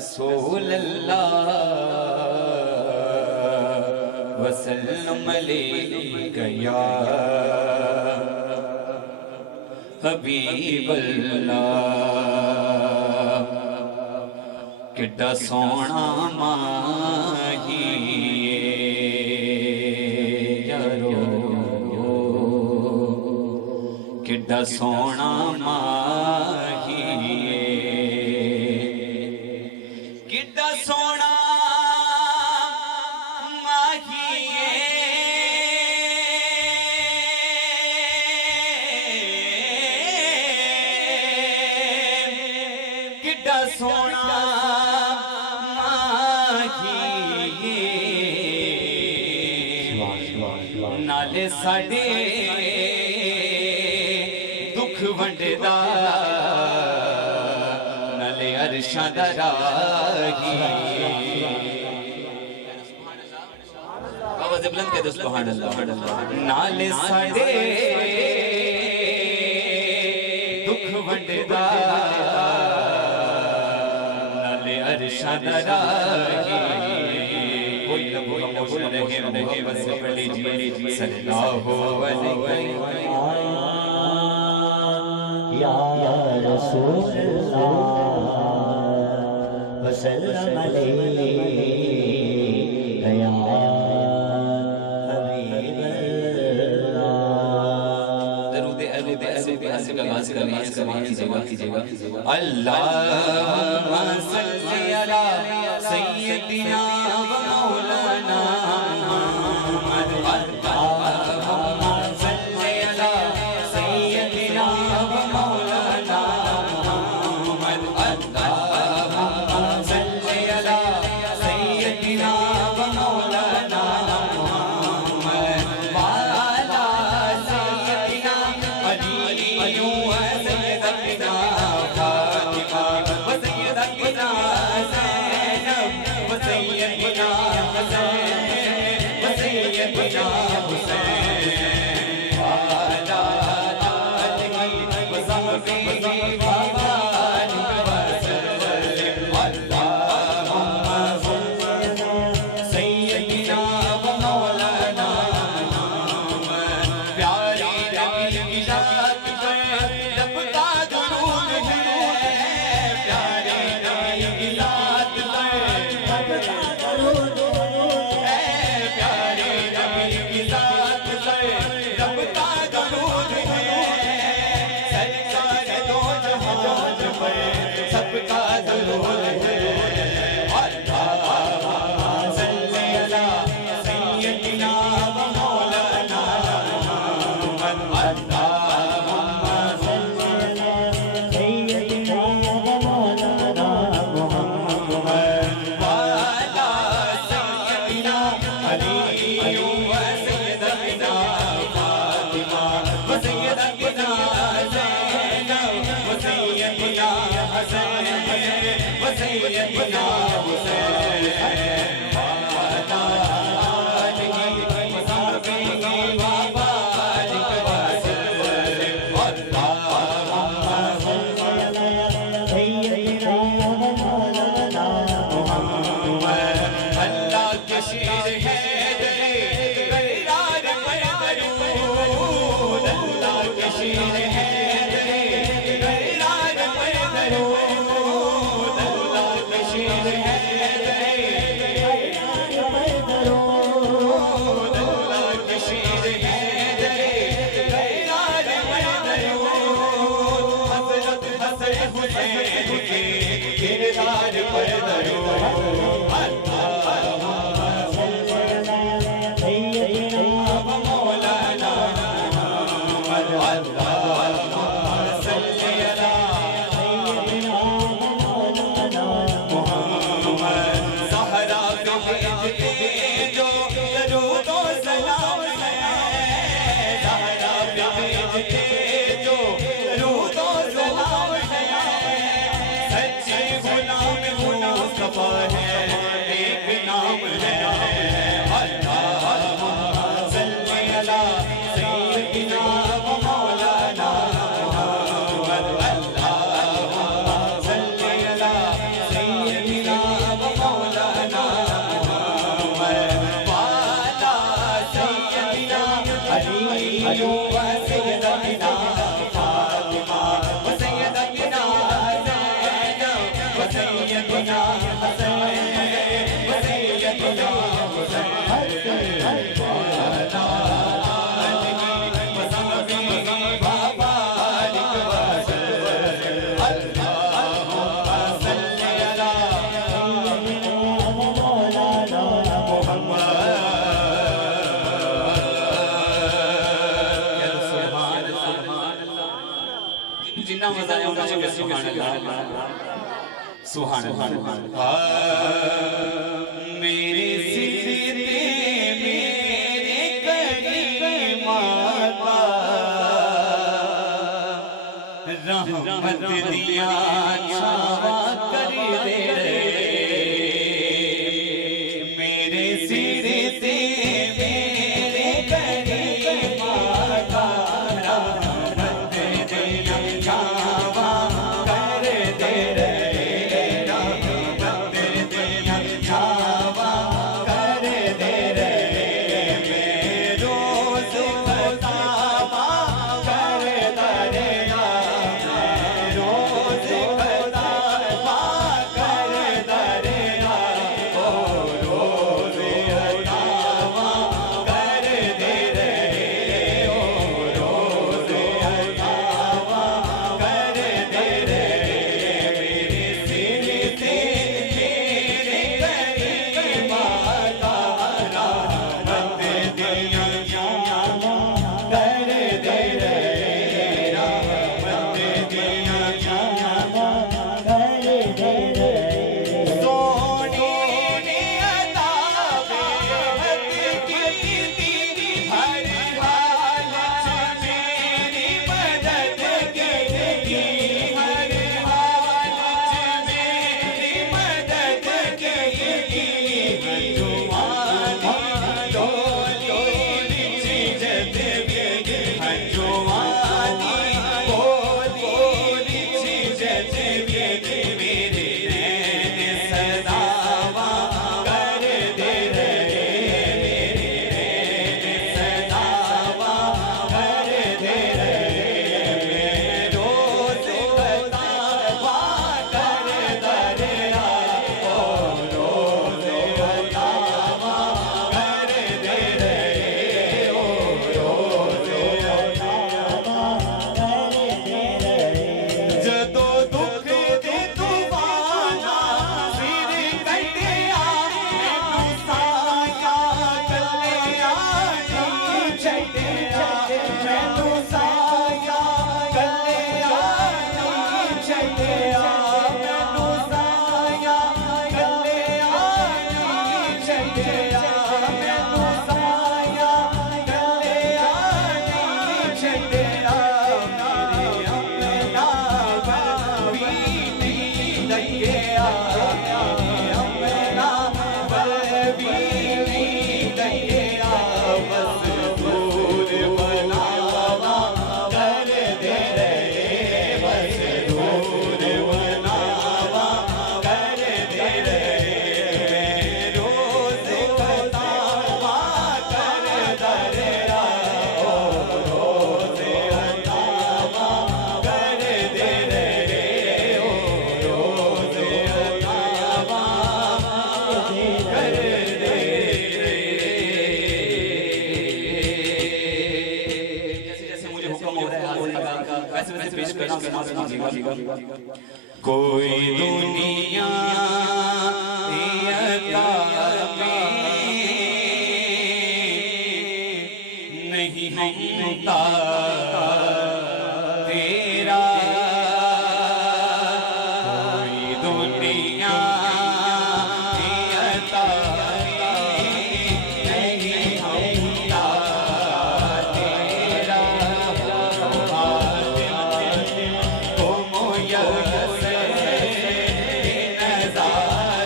रसूल अल्लाह वसल्लम अलैका या हबीब अल्लाह। किड्डा सोहना माही यारो, किड्डा सोहना माही, किड्डा सोहना माही किड्डा सोहना नाले साडे दुख वंडदा नाले अरशां दा राही। आवाज़ बुलंद कर दो सुभान अल्लाह। नाले साडे दुख वंडदा नाले अरशां दा राही। नहीं बस पढ़ लीजिए सल्लल्लाहु अलैहि या रसूल अल्लाह वसल्लम अलैका या हबीब अल्लाह। दरूद ऐसे का आगाज़ कर रहे हैं, समाअत कीजिएगा। अल्लाहुम्मा सल्ली अला सय्यिदिना व मौलाना मुहम्मद। अल्लाहुम्मा सल्ली अला सय्यिदिना व मौलाना मुहम्मद। अल्लाहुम्मा सल्ली अला सय्यिदिना व मौलाना मुहम्मद व अला सय्यिदिना अली व सय्यिदना फातिमा व सय्यिदना ज़ैनब व सय्यिदना हसन व सय्यिदना हुसैन व अला आलिहि व सहबिहि व बारिक व सल्लिम। अल्लाहुम्मा सय्यिदिना व मौलाना मुहम्मद। प्यारे नबी की ज़ात पर लब का दुरूद है, प्यारे नबी की ज़ात पर लब का दुरूद है, प्यारे नबी की ज़ात पर लब का दुरूद है। सरकार दो जहान पर सबका दुरूद है। अल्लाहुम्मा सल्ली अला सय्यिदिना व मौलाना मुहम्मद। अल्लाहुम्मा सल्ली अला सय्यिदिना व मौलाना मुहम्मद व अला सय्यिदिना अली व सय्यिदना फातिमा व सय्यिदना ज़ैनब व सय्यिदना हसन व सय्यिदना हुसैन व अला आलिहि व सहबिहि व बारिक व सल्लिम। अल्लाहुम्मा सल्ली अला सय्यिदिना व मौलाना मुहम्मद। अल्लाह के शेर है दरे करार पर दरूद। अल्लाह के शेर है दरे करार पर दरूद। अल्लाह के शेर है दरे करार पर दरूद। अल्लाह के शेर है दरे करार पर दरूद। हज़रत हसन हुसैन के किरदार पर दरूद। अल्लाहुम्मा सल्ली अला सय्यिदिना व मौलाना मुहम्मद। अल्लाहुम्मा सल्ली अला सय्यिदिना व मौलाना मुहम्मद। ज़हरा को भेजते जो दरूद व सलाम है, ज़हरा को भेजते जो दरूद व सलाम है। सुहाना मेरे सिरते मेरे करीम माता रहमत दिया छावा कर दे मेरे सिरते मेरे करीम माता रहमत दिया छावा कर दे कोई दुनिया नहीं होता तेरा कोई दुनिया नहीं होता तेरा को मोया से नज़ारा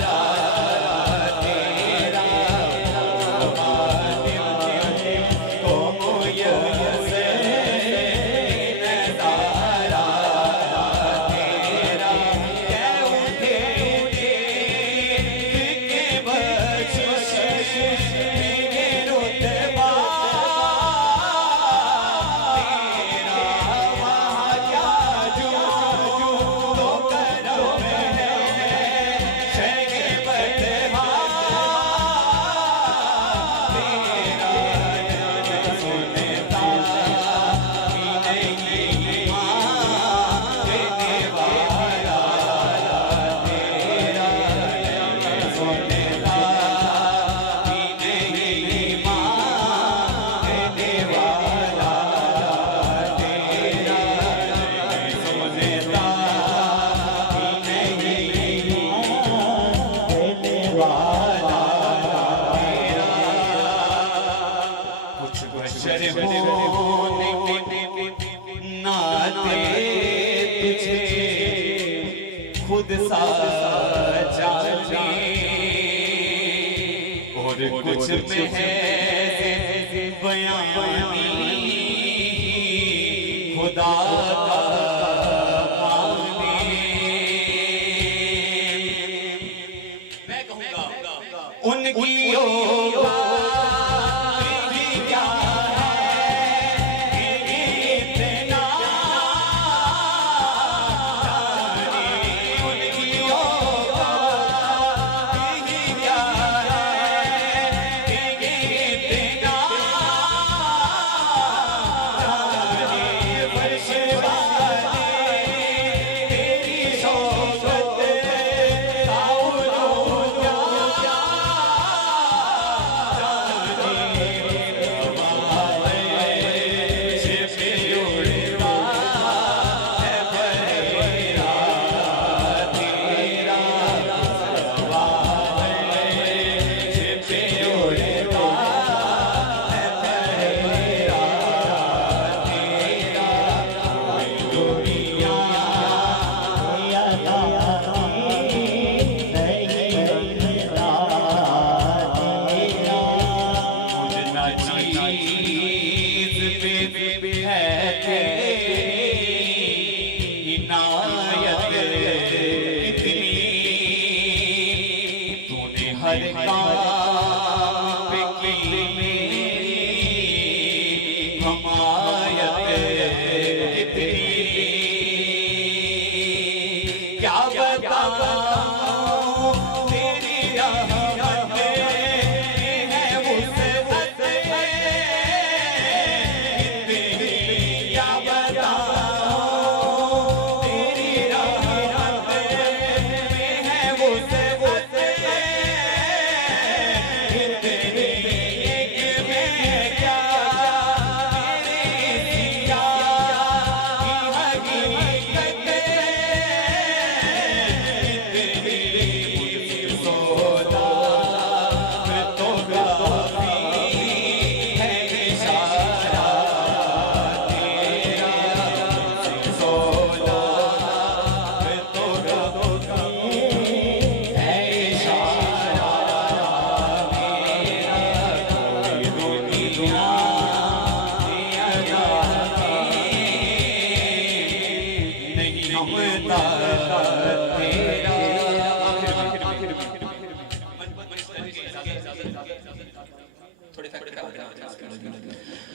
खुद सा जाने और कुछ में है बयानी खुदा का माने। मैं कहूँगा उनकी हर काम की मेरी हमायत इतनी क्या बताऊं तेरी रहमत है वुसअत इतनी क्या बताऊं तेरी रहमत है वुसअत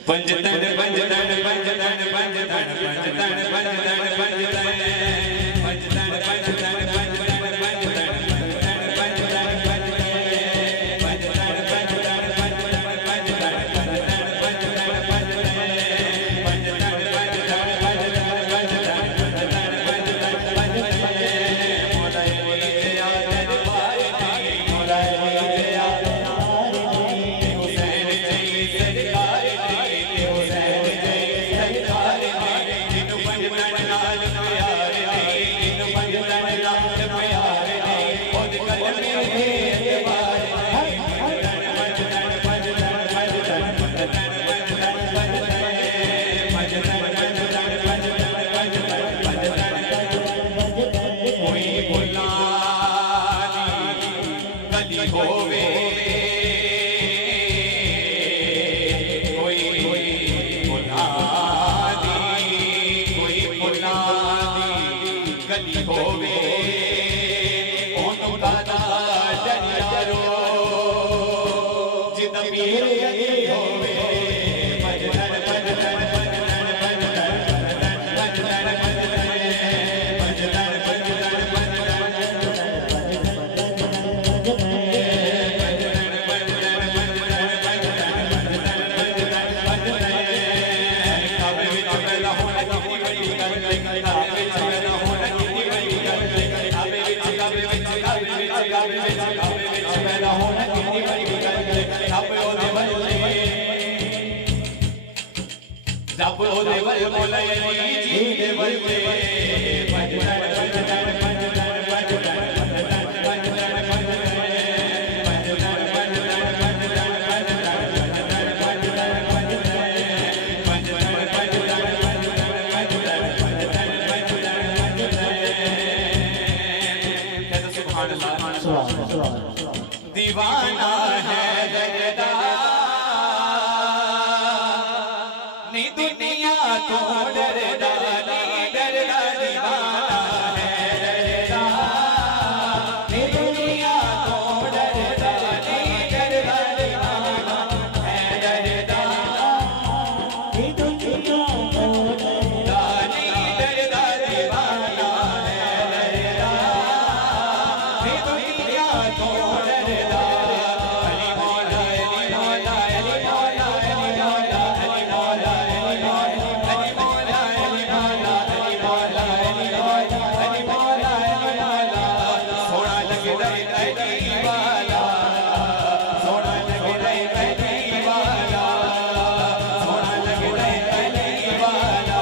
पंजतन पंजतन पंजतन पंजतन पंजतन पंजतन पंजतन पंजतन दीवाना है दरदा नी दुनिया तो डरदा नी डरदा दीवाना है डरदा नी दुनिया तो डरदा नी डरदा दीवाना है डरदा नी दुनिया तो डरदा नी डरदा दीवाना है डरदा नी दुनिया तो डरदा अली मौला अली मौला अली मौला अली मौला अली मौला अली मौला अली मौला अली मौला अली मौला अली मौला अली मौला सोना लगदा अली वाला सोना लगदा अली वाला सोना लगदा अली वाला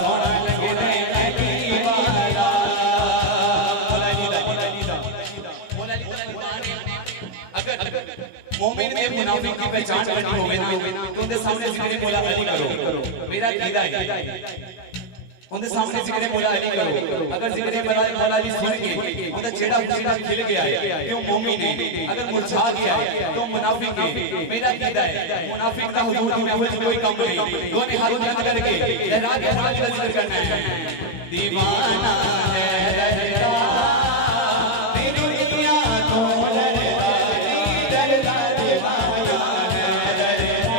सोना लगदा अली वाला अगर मोमिन में मुनाफिक की पहचान करनी होवे ना तो उनके सामने जिक्र मौला अली करो मेरा कीदा है उनके सामने जिक्र मौला अली करो अगर जिक्र मौला अली सुन के उनका चेहरा उनका खिल गया है क्यों मोमिन है अगर मुरझा गया है तो मुनाफिक है मेरा कीदा है मुनाफिक का हुजूर की महफिल में कोई काम नहीं दोनों हाथ बुलंद करके लहरा के हाथ नजर करना है दीवाना है दरदा तेरी दुनिया तो डरदा डरदा दीवाना है डरदा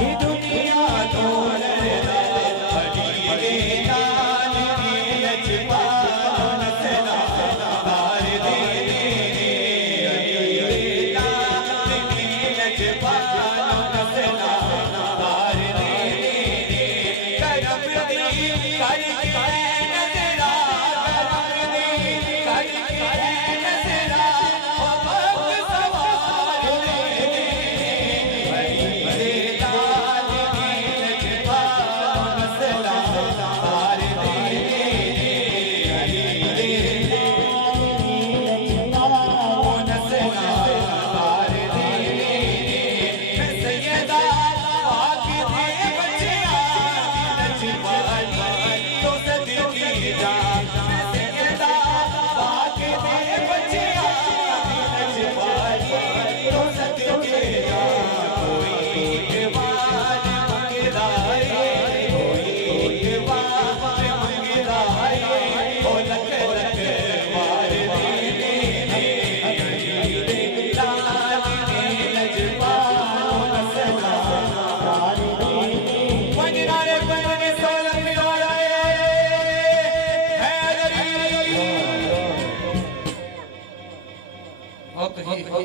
ये दुनिया तो डरदा अली लाल की लजपा नसना तार दे अली लाल की लजपा नसना तार दे करम दी कर नजरा करम दी कर नजरा भक्त सवार दे अली लाल की लजपा नसना तार दे अली नसना तार दे मैं सैयदा पाक दे बच्चिया नजवाली तो सदकी जा मैं सैयदा पाक दे बच्चिया नजवाली तो सदकी जा कोई इकबाल मंगदा है कोई इकबाल मंगदा है ओ लख लख वार दे लाल की लजपा नसना तार दे पंजनारे बनने सोलंग वाला हैदरी